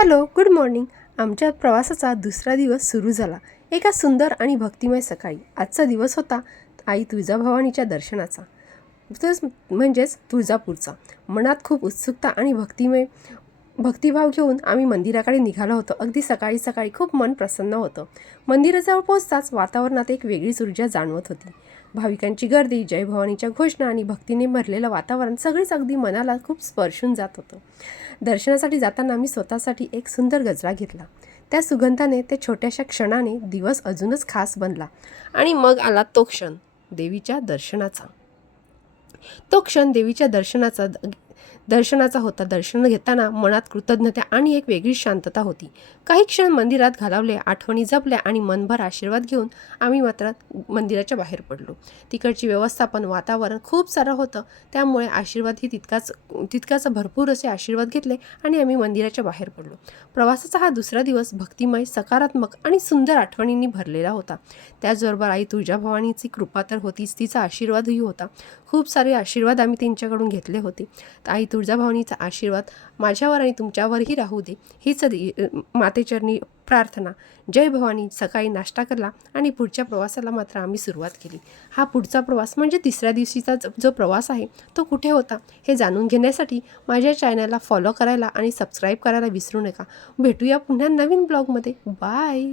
Hello, good morning. आमच्या प्रवासाचा दुसरा दिवस सुरू झाला एका सुंदर आणि भक्तिमय सकाळी. आजचा दिवस होता आई तुळजाभवानीच्या दर्शनाचा, म्हणजेच तुळजापूरचा. मनात खूप उत्सुकता आणि भक्तिभाव घेऊन आम्ही मंदिराकडे निघालो होतो. अगदी सकाळी सकाळी खूप मन प्रसन्न होतं. मंदिराजवळ पोहोचताच वातावरणात एक वेगळीच ऊर्जा जाणवत होती. भाविकांची गर्दी, जय भवानीच्या घोषणा आणि भक्तीने भरलेलं वातावरण सगळीच अगदी मनाला खूप स्पर्शून जात होतं. दर्शनासाठी जाताना मी स्वतःसाठी एक सुंदर गजरा घेतला. त्या सुगंधाने, त्या छोट्याशा क्षणाने दिवस अजूनच खास बनला. आणि मग आला तो क्षण देवीच्या दर्शनाचा. तो क्षण देवीच्या दर्शनाचा होता. दर्शन घेताना मनात कृतज्ञता आणि एक वेगळी शांतता होती. काही क्षण मंदिरात घालवले, आठवणी जपल्या आणि मनभर आशीर्वाद घेऊन आम्ही मात्र मंदिराच्या बाहेर पडलो. तिकडची व्यवस्थापन, वातावरण खूप सारं होतं, त्यामुळे आशीर्वादही तितकाच भरपूर असे आशीर्वाद घेतले आणि आम्ही मंदिराच्या बाहेर पडलो. प्रवासाचा हा दुसरा दिवस भक्तिमय, सकारात्मक आणि सुंदर आठवणींनी भरलेला होता. त्याचबरोबर आई तुळजाभवानीची कृपा तर होतीच, तिचा आशीर्वादही होता. खूप सारे आशीर्वाद आम्ही त्यांच्याकडून घेतले होते. आई तुळजाभवानीचा आशीर्वाद माझ्यावर आणि तुमच्यावरही राहू दे, हीच मातेचरणी प्रार्थना. जय भवानी. सकाळी नाश्ता केला आणि पुढच्या प्रवासाला मात्र आम्ही सुरुवात केली. हा पुढचा प्रवास म्हणजे तिसऱ्या दिवशीचा जो प्रवास आहे तो कुठे होता हे जाणून घेण्यासाठी माझ्या चॅनलला फॉलो करायला आणि सबस्क्राईब करायला विसरू नका. भेटूया पुन्हा नवीन ब्लॉगमध्ये. बाय.